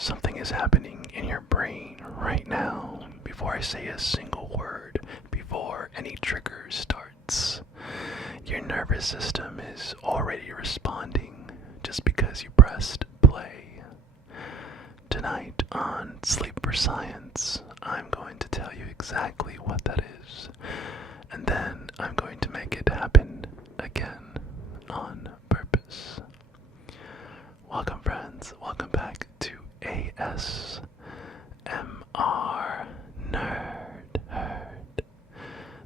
Something is happening in your brain right now before I say a single word, before any trigger starts. Your nervous system is already responding just because you pressed play. Tonight on Sleep for Science, I'm going to tell you exactly what that is, and then I'm going to make it happen again on purpose. Welcome, friends. Welcome back to ASMR Nerd Herd.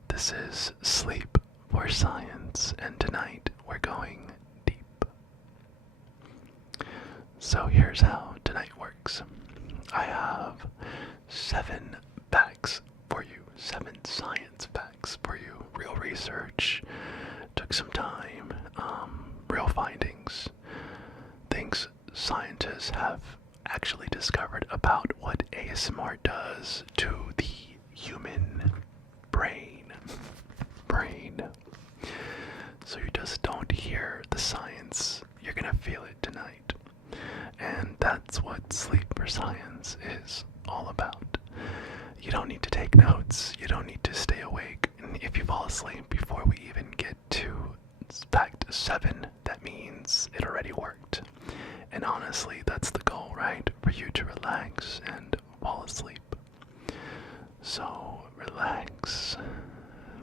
This is Sleep for Science, and tonight we're going deep. So here's how tonight works. I have 7 facts for you, 7 science facts for you. Real research, took some time, real findings, things scientists have actually discovered about what ASMR does to the human brain. So you just don't hear the science, you're gonna feel it tonight. And that's what Sleep for Science is all about. You don't need to take notes, you don't need to stay awake. And if you fall asleep before we even get to fact 7, that means it already worked. And honestly, that's the goal, right? For you to relax and fall asleep. So relax,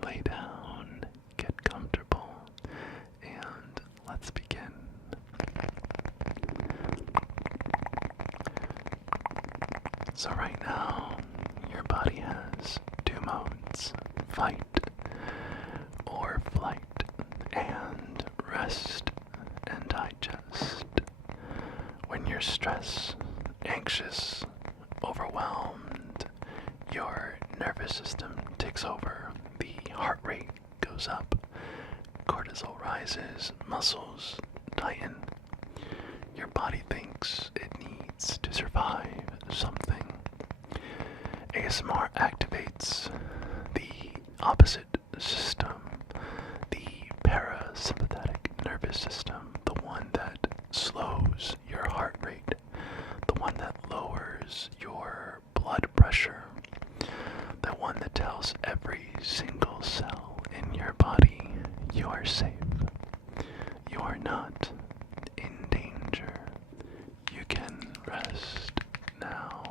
lay down, get comfortable, and let's begin. So right now, your body has 2 modes, fight or flight, and rest and digest. When you're stressed, anxious, overwhelmed, your nervous system takes over, the heart rate goes up, cortisol rises, muscles tighten. Your body thinks it needs to survive something. ASMR activates the opposite system, the parasympathetic nervous system, the one that slows your heart rate, the one that lowers your blood pressure, the one that tells every single cell in your body you are safe, you are not in danger, you can rest now.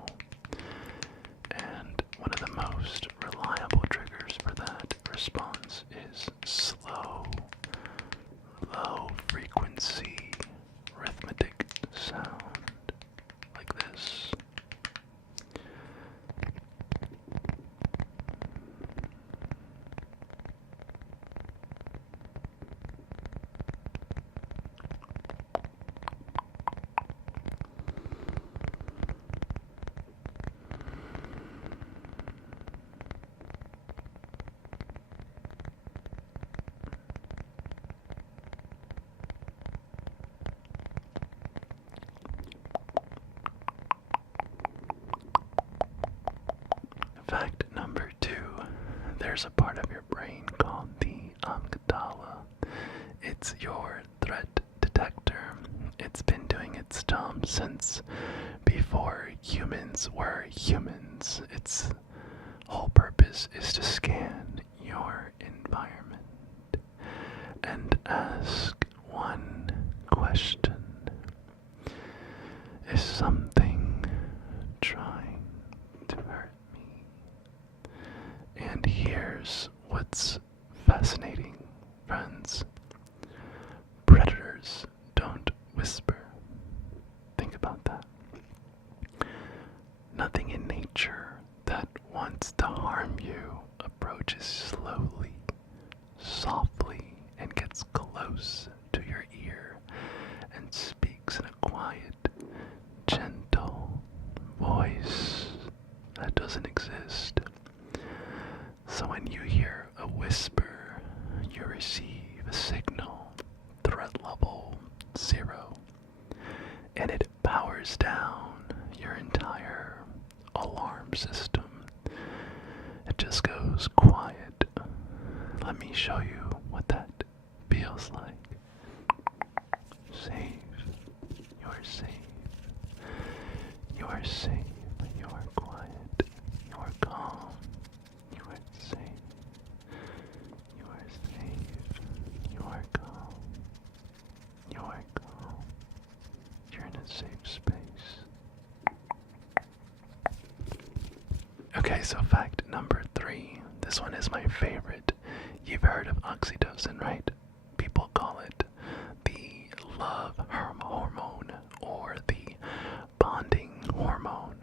And one of the most reliable triggers for that response is slow, low frequency, rhythmic sound like this. Fact number 2, there's a part of your brain called the amygdala. It's your threat detector. It's been doing its job since before humans were humans. Its whole purpose is to scan your environment and ask one question. Is something trying to hurt me? And here's what's fascinating, friends. Predators don't whisper. Think about that. Nothing in nature that wants to harm you approaches slowly, softly, and gets close to your ear and speaks in a quiet, gentle voice that doesn't exist. So when you hear a whisper, you receive a signal, threat level 0, and it powers down your entire alarm system. It just goes quiet. Let me show you what that feels like. Safe. You're safe. You're Okay, so fact number 3. This one is my favorite. You've heard of oxytocin, right? People call it the love hormone or the bonding hormone.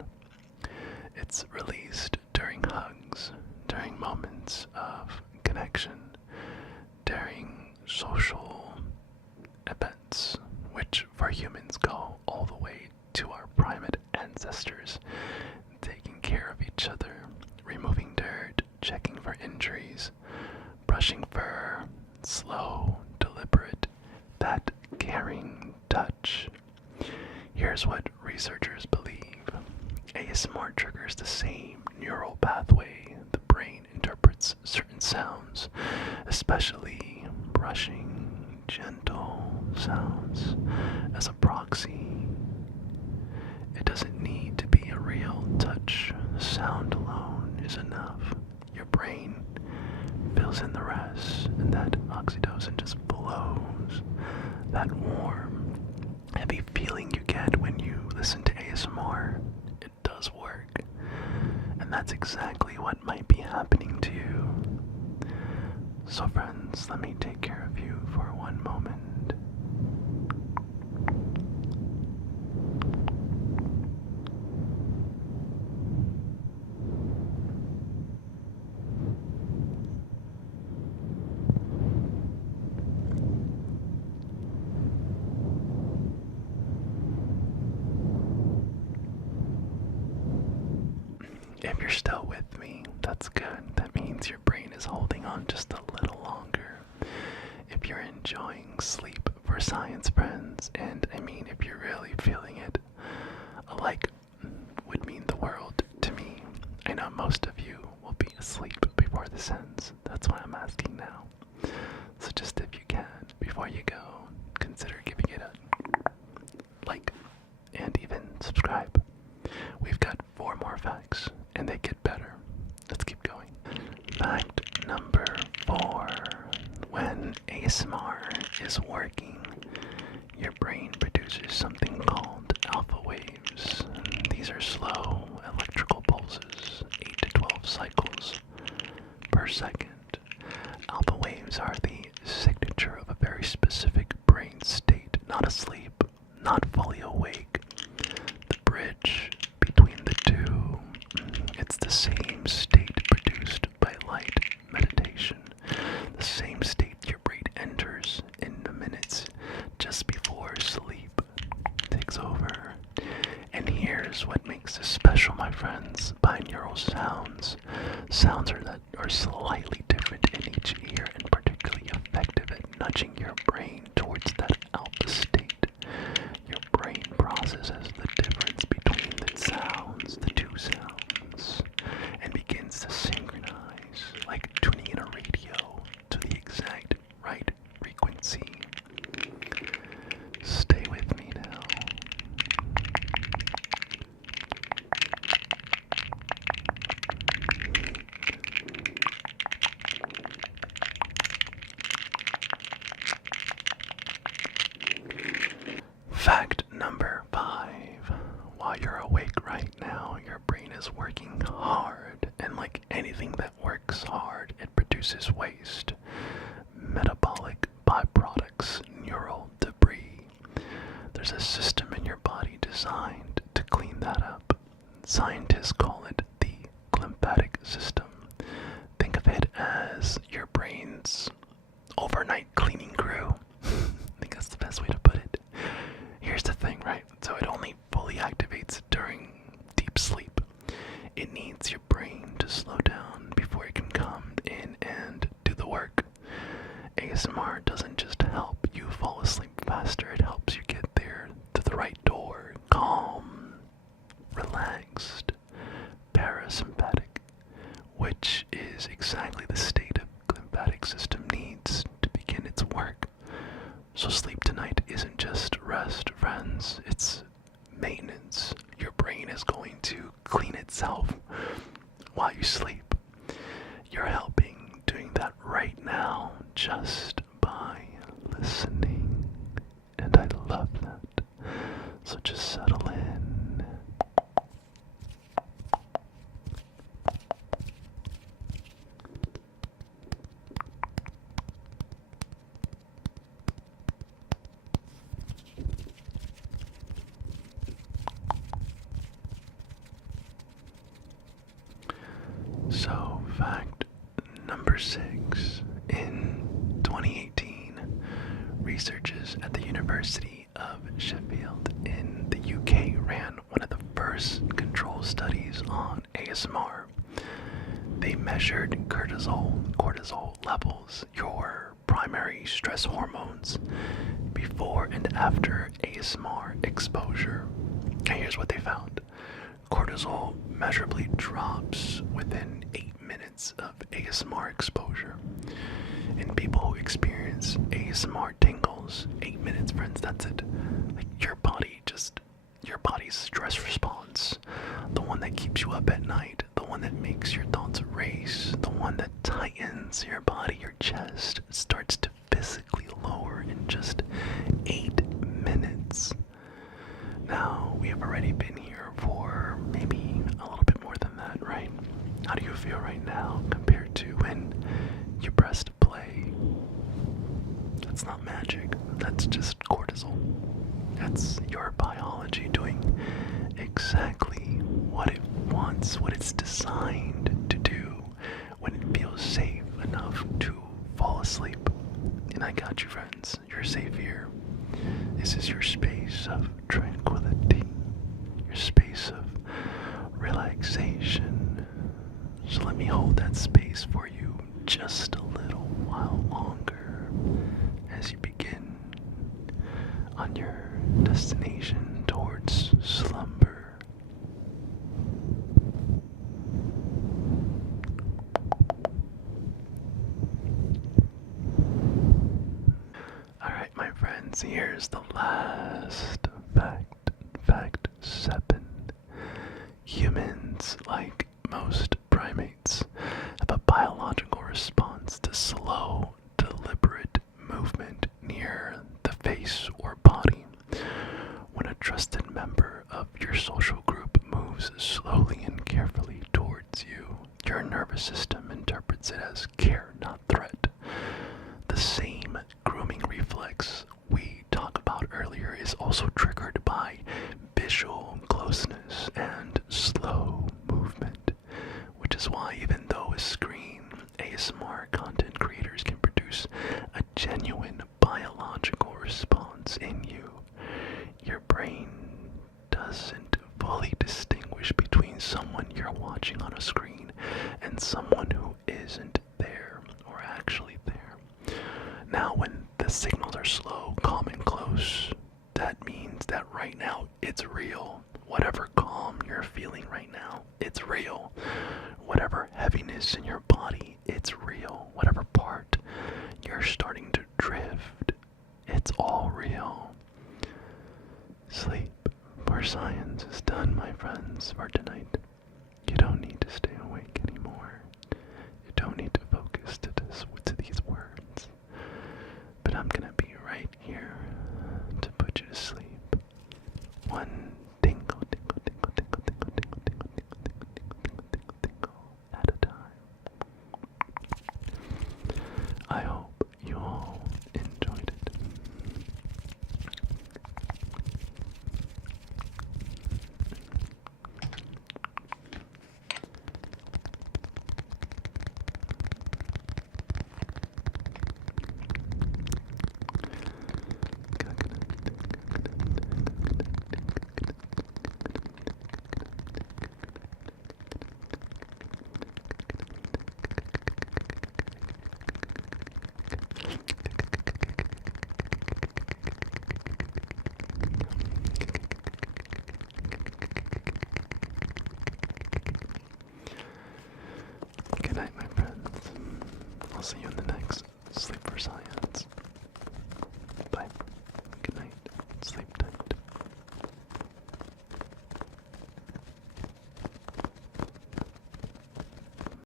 It's released during hugs, during moments of connection, during social events, which for humans go all the way to our primate ancestors, taking care of each other, removing dirt, checking for injuries, brushing fur, slow, deliberate, that caring touch. Here's what researchers believe. ASMR triggers the same neural pathway the brain interprets certain sounds, especially brushing, gentle sounds, as a proxy. It doesn't need to be a real touch. Sound alone is enough. Your brain fills in the rest, and that oxytocin just flows. That warm, heavy feeling you get when you listen to ASMR, it does work. And that's exactly what might be happening to you. So friends, let me take care of you for one moment. If you're still with me, that's good. That means your brain is holding on just a little longer. If you're enjoying sleep for science, friends, and I mean if you're really feeling it, a like would mean the world to me. I know most of you will be asleep before this ends. That's why I'm asking now. So just if you can, before you go, consider giving it a like and even subscribe. We've got 4 more facts, and they get better. Let's keep going. Fact number 4. When ASMR is working, your brain produces something called alpha waves. These are slow electrical pulses, 8 to 12 cycles per second. Alpha waves are the signature of a very specific brain state, not asleep, not fully awake. The bridge between the two, it's the same state produced by light meditation, the same state your brain enters in the minutes just before sleep takes over. And here's what makes this special, my friends. Binaural sounds that are slightly different in each ear and particularly effective at nudging your brain towards that alpha state. Your brain processes the difference between the two sounds, and begins to synchronize, like tuning in a radio to the exact right frequency. Stay with me now. Fact number 5. While you're awake right now, your brain is working hard, and like anything that works hard, it produces waste, metabolic byproducts, neural debris. There's a system in your body designed to clean that up. Scientists call it the Glymphatic system. Think of it as your brain's overnight cleaning crew. I think that's the best way to put it. Here's the thing, right? So it only fully activates during deep sleep. It needs your brain to slow down before it can come in and do the work. ASMR doesn't just help you fall asleep faster, it helps you get there to the right door, calm, relaxed, parasympathetic, which is exactly the state a glymphatic system needs to begin its work. So sleep tonight isn't just rest, friends, it's maintenance. Your brain is going to clean itself while you sleep. You're helping doing that right now just by listening. And I love that. So just settle in. Number 6. In 2018, researchers at the University of Sheffield in the UK ran one of the first control studies on ASMR. They measured cortisol levels, your primary stress hormones, before and after ASMR exposure. And here's what they found. Cortisol measurably drops within 8 minutes of ASMR exposure. In people who experience ASMR tingles, 8 minutes, friends, that's it. Like your body's stress response, the one that keeps you up at night, the one that makes your thoughts race, the one that tightens your body, your chest, starts to physically lower in just 8 minutes. Now, we have already been here for maybe a little bit more than that, right? How do you feel right now compared to when you pressed play? That's not magic. That's just cortisol. That's your biology doing exactly what it wants, what it's designed to do when it feels safe enough to fall asleep. And I got you, friends. You're safe here. This is your space of tranquility, your space of relaxation. So let me hold that space for you just a little while longer as you begin on your destination towards slumber. Alright, my friends, here's the last fact. Fact 7. Humans, like most primates, have a biological response to slow, deliberate movement near the face or body. When a trusted member of your social group moves slowly and carefully towards you, your nervous system interprets it as care, not threat. The same grooming reflex we talked about earlier is also triggered by visual closeness and slow movement, which is why even though a screen ASMR content creators can produce a genuine biological response in you, your brain doesn't fully distinguish between someone you're watching on a screen and someone who isn't there or actually there. Now, when the signals are slow, calm, and close, that means that right now it's real. Whatever calm you're feeling right now, it's real. Whatever heaviness in your body, it's real. Whatever part you're starting to drift, it's all real. Sleep for science is done, my friends, for tonight. You don't need to stay awake anymore. You don't need to focus to these words. But I'm gonna be right here to put you to sleep.